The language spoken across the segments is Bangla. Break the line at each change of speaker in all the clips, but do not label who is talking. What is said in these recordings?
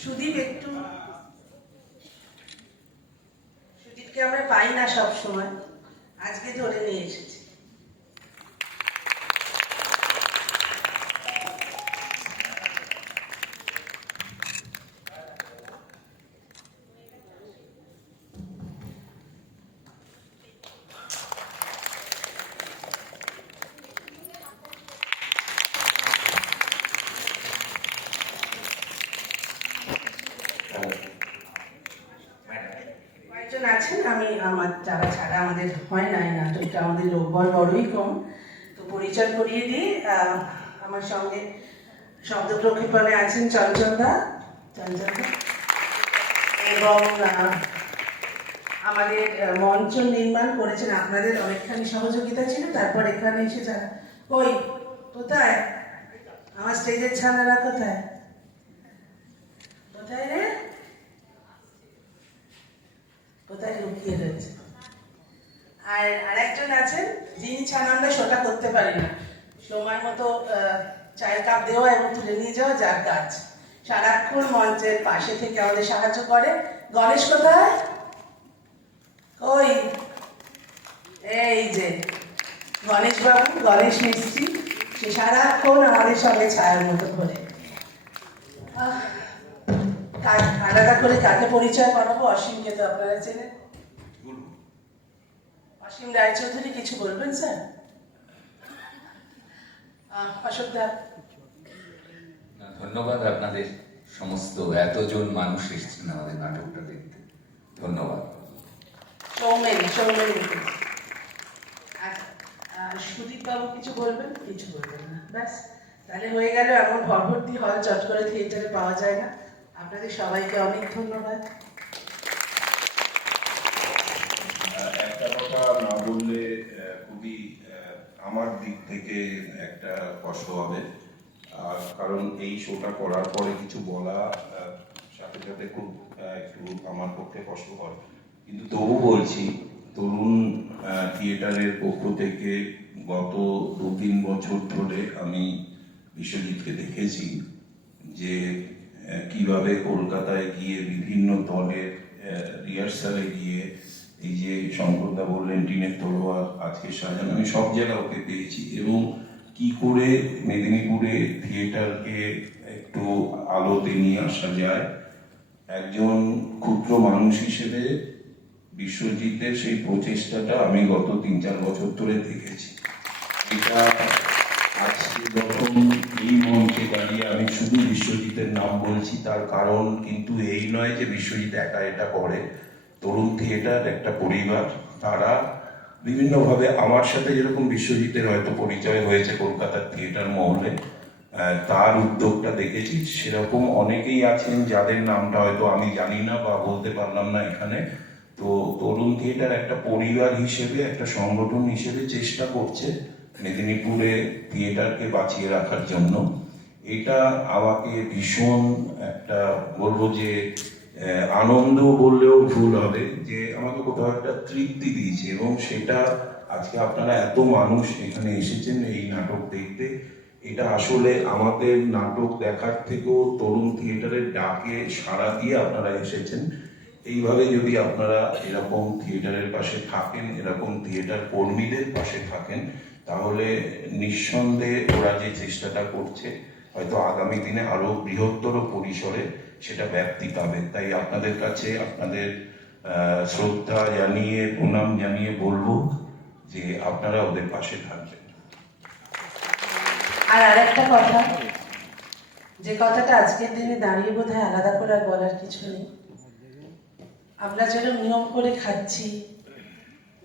সুদীপ একটু সুদীপকে আমরা পাই না সব সময় আজকে ধরে নিয়ে এসেছি। আছেন? আমি, আমার যারা ছাড়া আমাদের হয় না, এই নাটকটা আমাদের লোকবল বড়ই কম। তো পরিচয় করিয়ে দিই আমার সঙ্গে শব্দ প্রক্ষেপণে আছেন চঞ্চলদা চঞ্চলদা এবং আমাদের মঞ্চ নির্মাণ করেছেন আপনাদের অনেকখানি সহযোগিতা ছিল। তারপর এখানে এসে যারা কই কোথায়? আমার স্টেজের ছানারা কোথায়? কোথায় রে? কোথায় লুকিয়ে রয়েছে? আর আরেকজন আছেন যিনি ছাড়া আমরা সেটা করতে পারি না। সময় মতো চায়ের কাপ দেওয়া এবং তুলে নিয়ে যাওয়া যার কাজ সারাক্ষণ মঞ্চের পাশে থেকে আমাদের সাহায্য করে। গণেশ কোথায়? ওই এই যে গণেশ বাবু গণেশ মিস্ত্রি সে সারাক্ষণ আমাদের সঙ্গে ছায়ার মতো করে। আহ, আলাদা করে কাকে পরিচয় করাবো অসীমকে তো আপনারা চেনেন। অসীম রায়চৌধুরী কিছু বলবেন স্যার? আহ, অশোক দা।
না, ধন্যবাদ আপনাদের সমস্ত এতজন মানুষ এসেছেন আমাদের নাটকটা দেখতে। ধন্যবাদ।
সৌমেন সৌমেন আচ্ছা সুদীপ বাবু কিছু বলবেন? কিছু বলবেন না। ব্যাস তাহলে হয়ে গেল এমন ভরভর্তি হল চট করে থিয়েটারে পাওয়া যায় না। আপনাদের সবাইকে অনেক ধন্যবাদ।
একটা কথা না বললে খুবই আমার দিক থেকে একটা কষ্ট হবে। কারণ এই শোটা করার পরে কিছু বলা সাথে সাথে খুব একটু আমার পক্ষে কষ্টকর কিন্তু তবু বলছি, তরুণ থিয়েটারের পক্ষ থেকে গত দু তিন বছর ধরে আমি বিশ্বজিৎকে দেখেছি যে কীভাবে কলকাতায় গিয়ে বিভিন্ন দলের রিহার্সালে গিয়ে এই যে শঙ্করদা বললেন, টিনের তলোয়ার আজকে সাজান, আমি সব জায়গা ওকে পেয়েছি। এবং কি করে মেদিনীপুরে থিয়েটারকে একটু আলোতে নিয়ে আসা যায়, একজন ক্ষুদ্র মানুষ হিসেবে বিশ্বজিতের সেই প্রচেষ্টাটা আমি গত তিন চার বছর ধরে দেখেছি। এটা যখন এই মঞ্চে দাঁড়িয়ে আমি শুধু বিশ্বজিতের নাম বলছি, তার কারণ কিন্তু এই নয় যে বিশ্বজিৎ একা এটা করে। তরুণ থিয়েটার, একটা পরিবার, তারা বিভিন্নভাবে আমার সাথে যেরকম বিশ্বজিতের হয়তো পরিচয় হয়েছে কলকাতার থিয়েটার মহলে তার উদ্যোগটা দেখেছি, সেরকম অনেকেই আছেন যাদের নামটা হয়তো আমি জানি না বা বলতে পারলাম না এখানে। তো তরুণ থিয়েটার একটা পরিবার হিসেবে, একটা সংগঠন হিসেবে চেষ্টা করছে মেদিনীপুরে থিয়েটারকে বাঁচিয়ে রাখার জন্য। এটা আমাকে ভীষণ একটা বলব যে আনন্দ বললেও ভুল হবে যে, আমাকে কোথাও একটা তৃপ্তি দিয়েছে এবং সেটা আজকে আপনারা এত মানুষ এখানে এসেছেন এই নাটক দেখতে। এটা আসলে আমাদের নাটক দেখার থেকেও তরুণ থিয়েটারের ডাকে সাড়া দিয়ে আপনারা এসেছেন। এইভাবে যদি আপনারা এরকম থিয়েটারের পাশে থাকেন, এরকম থিয়েটার কর্মীদের পাশে থাকেন তাহলে নিঃসন্দেহে ওরা যে চেষ্টাটা করছে, হয়তো আগামী দিনে আরও বৃহত্তর পরিসরে সেটা ব্যাপ্তি পাবে। তাই আপনাদের কাছে আপনাদের শ্রদ্ধা জানিয়ে, প্রণাম জানিয়ে বলব যে আপনারা ওদের পাশে থাকবেন।
আর আরেকটা কথা, যে কথাটা আজকের দিনে দাঁড়িয়ে বোধ আলাদা করে আর বলার কিছু নেই। আমরা যেরকম নিয়ম করে খাচ্ছি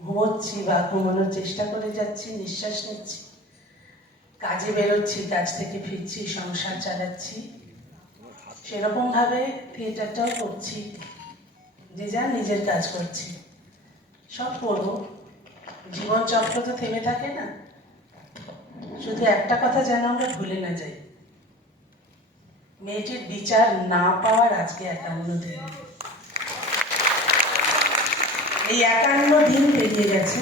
ঘুমোচ্ছি বা ঘুমানোর চেষ্টা করে যাচ্ছি, নিঃশ্বাস নিচ্ছি। কাজে বেরোচ্ছি, কাজ থেকে ফিরছি, সংসার চালাচ্ছি। সেরকম ভাবে থিয়েটারটাও করছি। যে যা নিজের কাজ করছি। সব করব। জীবন চক্র তো থেমে থাকে না। শুধু একটা কথা যেন আমরা ভুলে না যাই। মেয়েটির বিচার না পাওয়ার আজকে একান্ন দিন। এই একান্ন দিন পেরিয়ে গেছে।